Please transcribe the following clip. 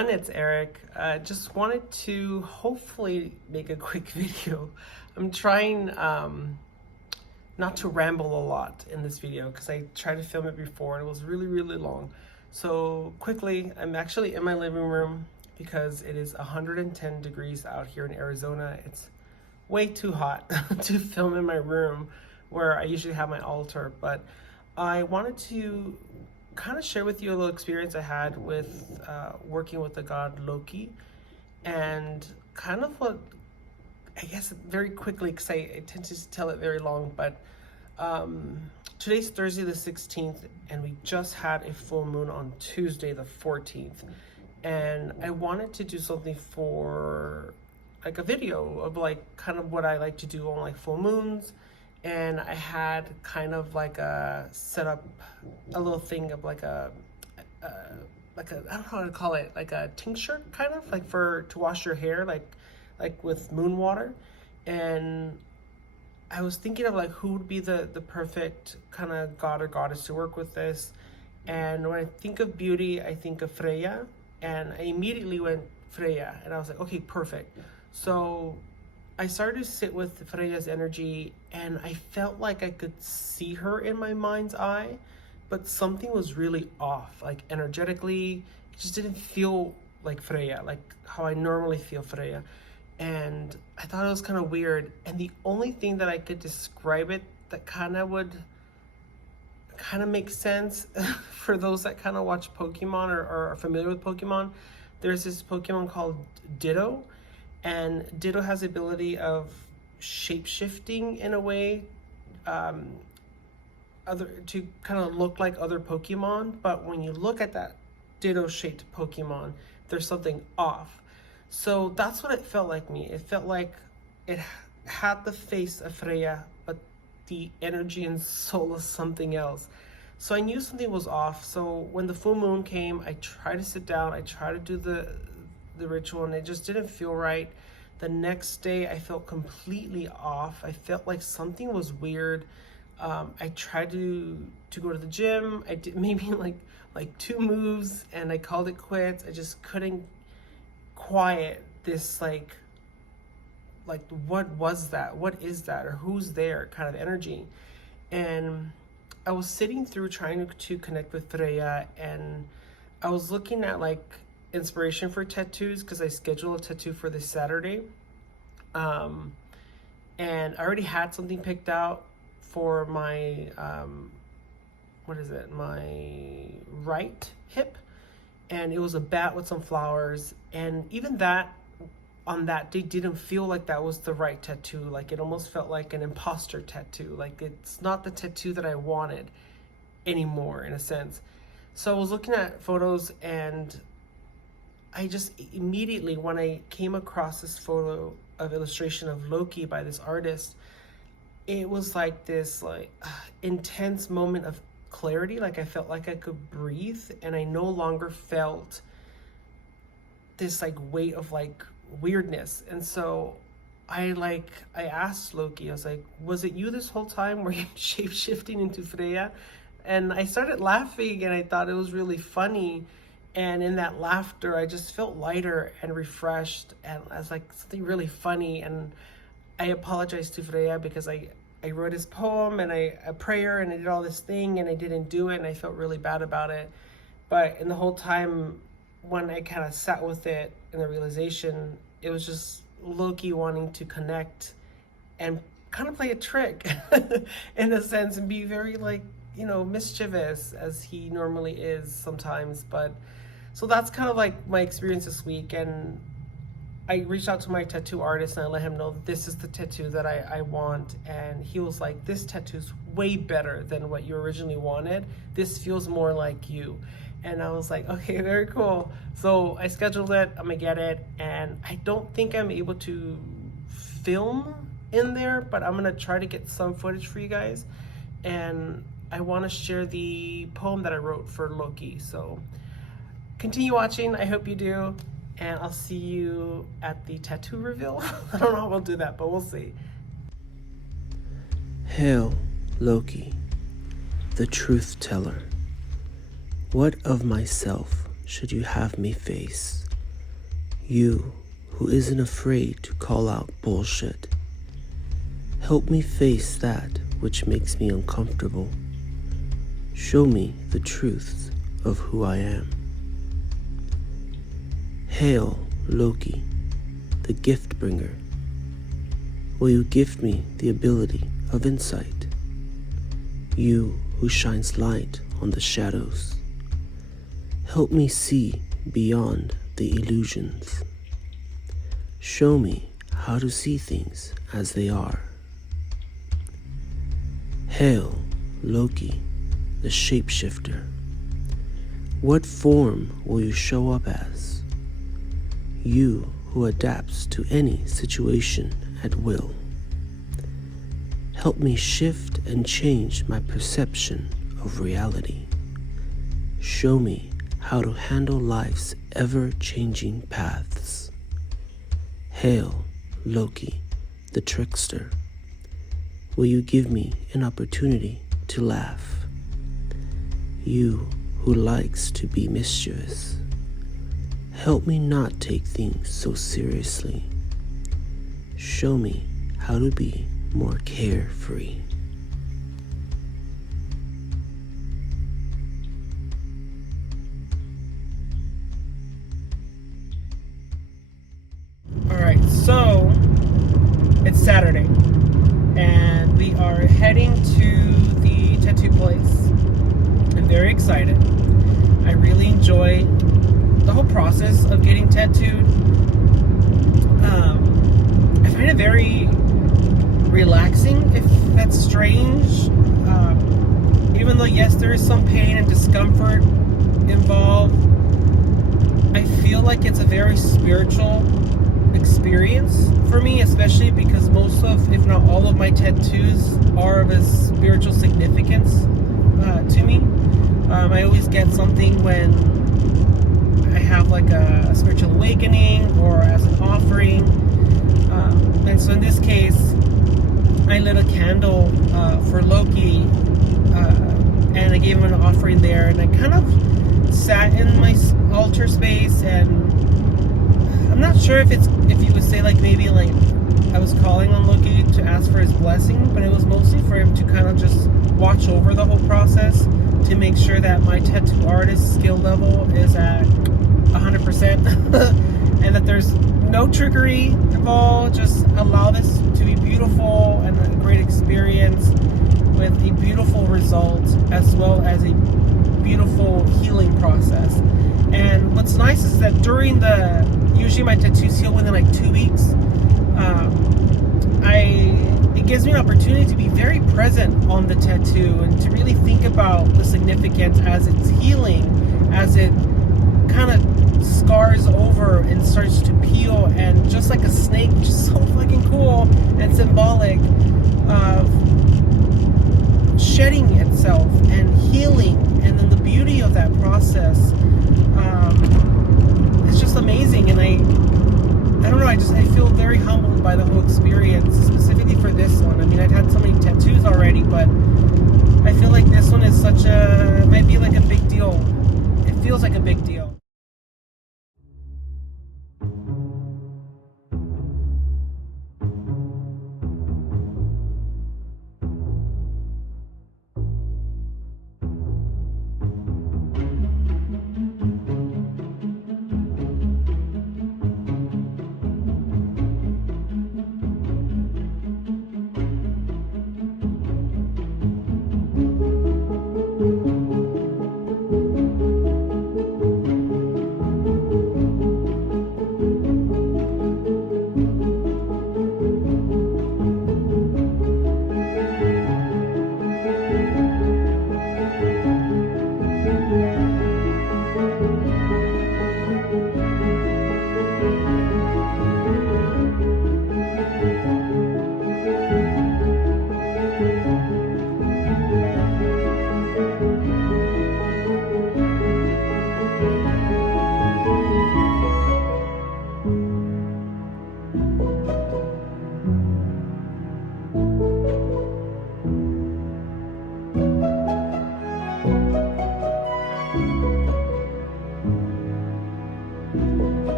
everyone, it's Eric. Just wanted to hopefully make a quick video. I'm trying not to ramble a lot in this video because I tried to film it before and it was really long. So quickly, I'm actually in my living room because it is 110 degrees out here in Arizona. It's way too hot to film in my room where I usually have my altar, but I wanted to kind of share with you a little experience I had with working with the god Loki, and kind of what, I guess very quickly, because I tend to tell it very long, but today's Thursday the 16th, and we just had a full moon on Tuesday the 14th, and I wanted to do something for like a video of like kind of what I like to do on like full moons. And I had kind of like a set up a little thing of like a I don't know how to call it, like a tincture, kind of like to wash your hair, like with moon water. And I was thinking of like who would be the perfect kind of god or goddess to work with this. And when I think of beauty, I think of Freya, and I immediately went Freya, and I was like, okay, perfect. So I started to sit with Freya's energy, and I felt like I could see her in my mind's eye, but something was really off. Like energetically, it just didn't feel like Freya, like how I normally feel Freya. And I thought it was kind of weird. And the only thing that I could describe it that kind of would kind of make sense for those that kind of watch Pokemon or are familiar with Pokemon, there's this Pokemon called Ditto. And Ditto has the ability of shape-shifting in a way to kind of look like other Pokemon, but when you look at that Ditto-shaped Pokemon, there's something off. So that's what it felt like me. It felt like it had the face of Freya, but the energy and soul of something else. So I knew something was off. So when the full moon came, I tried to sit down, I tried to do the ritual, and it just didn't feel right. The next day I felt completely off. I felt like something was weird. I tried to go to the gym. I did maybe like 2 moves and I called it quits. I just couldn't quiet this like what was that, what is that, or who's there kind of energy. And I was sitting through trying to connect with Freya, and I was looking at like inspiration for tattoos because I scheduled a tattoo for this Saturday, and I already had something picked out for my my right hip, and it was a bat with some flowers. And even that, on that day, didn't feel like that was the right tattoo. Like it almost felt like an imposter tattoo, like it's not the tattoo that I wanted anymore in a sense. So I was looking at photos, and I just immediately, when I came across this photo of illustration of Loki by this artist, it was like this intense moment of clarity. Like I felt like I could breathe, and I no longer felt this like weight of like weirdness. And so I asked Loki, I was like, was it you this whole time? Were you shape-shifting into Freya? And I started laughing, and I thought it was really funny. And in that laughter, I just felt lighter and refreshed, and I was like, something really funny. And I apologized to Freya because I wrote his poem and a prayer, and I did all this thing, and I didn't do it, and I felt really bad about it. But in the whole time, when I kind of sat with it and the realization, it was just Loki wanting to connect and kind of play a trick in a sense, and be very like, mischievous as he normally is sometimes. But so that's kind of like my experience this week. And I reached out to my tattoo artist, and I let him know this is the tattoo that I want. And he was like, this tattoo's way better than what you originally wanted. This feels more like you. And I was like, okay, very cool. So I scheduled it, I'm gonna get it. And I don't think I'm able to film in there, but I'm gonna try to get some footage for you guys. And I want to share the poem that I wrote for Loki. So continue watching, I hope you do, and I'll see you at the tattoo reveal. I don't know how we'll do that, but we'll see. Hail, Loki, the truth teller. What of myself should you have me face? You who isn't afraid to call out bullshit. Help me face that which makes me uncomfortable. Show me the truths of who I am. Hail, Loki, the gift bringer. Will you gift me the ability of insight? You who shines light on the shadows. Help me see beyond the illusions. Show me how to see things as they are. Hail, Loki, the shapeshifter. What form will you show up as? You who adapts to any situation at will. Help me shift and change my perception of reality. Show me how to handle life's ever-changing paths. Hail, Loki, the trickster. Will you give me an opportunity to laugh? You who likes to be mischievous. Help me not take things so seriously. Show me how to be more carefree. Alright, so it's Saturday and we are heading to the tattoo place. I'm very excited. I really enjoy the whole process of getting tattooed. I find it very relaxing, if that's strange. Even though, yes, there is some pain and discomfort involved, I feel like it's a very spiritual experience for me, especially because most of, if not all of my tattoos are of a spiritual significance to me. I always get something when I have like a spiritual awakening or as an offering. And so in this case, I lit a candle for Loki, and I gave him an offering there, and I kind of sat in my altar space, and I'm not sure if you would say like maybe like I was calling on Loki to ask for his blessing, but it was mostly for him to kind of just watch over the whole process to make sure that my tattoo artist skill level is at 100% and that there's no trickery involved. Just allow this to be beautiful and a great experience with a beautiful result as well as a beautiful healing process. And what's nice is that usually my tattoos heal within like 2 weeks. It gives me an opportunity to be very present on the tattoo and to really think about the significance as it's healing, as it kind of scars over and starts to peel, and just like a snake, which is so fucking cool and symbolic of shedding itself and healing, and then the beauty of that process. It's just amazing, and I don't know, I feel very humbled by the whole experience, specifically for this one. I mean, I've had so many tattoos already, but I feel like this one is might be like a big deal. It feels like a big deal.